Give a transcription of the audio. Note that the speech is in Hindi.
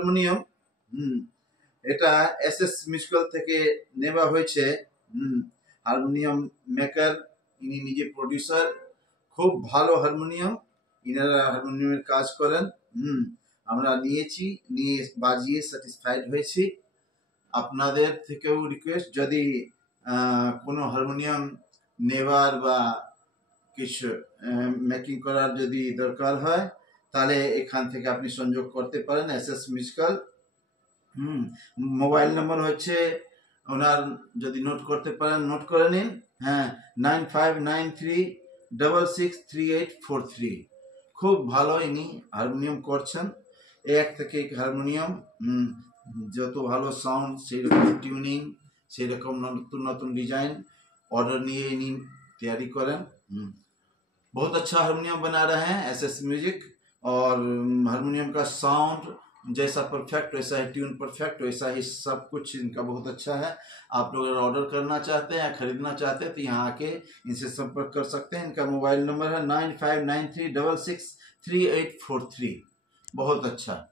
হারমোনিয়াম। এটা এসএস মিউজিক্যাল থেকে নেওয়া হয়েছে। হারমোনিয়াম মেকার, ইনি নিজে প্রডিউসার, খুব ভালো হারমোনিয়াম, ইনারা হারমোনিয়ামের কাজ করেন। আমরা নিয়েছি, নিয়ে বাজিয়ে স্যাটিসফাইড হয়েছি। আপনাদের থেকেও রিকোয়েস্ট, যদি কোনো হারমোনিয়াম নেবার বা কিছু মেকিং করার যদি দরকার হয়, তাহলে এখান থেকে আপনি সংযোগ করতে পারেন এসএস মিউজিক্যাল। মোবাইল নম্বর হচ্ছে ওনার, যদি নোট করতে পারেন নোট করে নিন। 9593663843। খুব ভালো ইনি হারমোনিয়াম করছেন, এক থেকে এক হারমোনিয়াম, যত ভালো সাউন্ড, সেই রকম টিউনিং, সেই রকম নতুন নতুন डिजाइन ऑर्डर নিয়ে ইনি तैयारी करें। बहुत अच्छा हारमोनियम बना रहे हैं एसएस म्यूजिक। और हारमोनियम का साउंड जैसा परफेक्ट वैसा ही ट्यून परफेक्ट, वैसा ही सब कुछ इनका बहुत अच्छा है। आप लोग अगर ऑर्डर करना चाहते हैं या खरीदना चाहते हैं तो यहाँ आके इनसे संपर्क कर सकते हैं। इनका मोबाइल नंबर है 9593663843। बहुत अच्छा।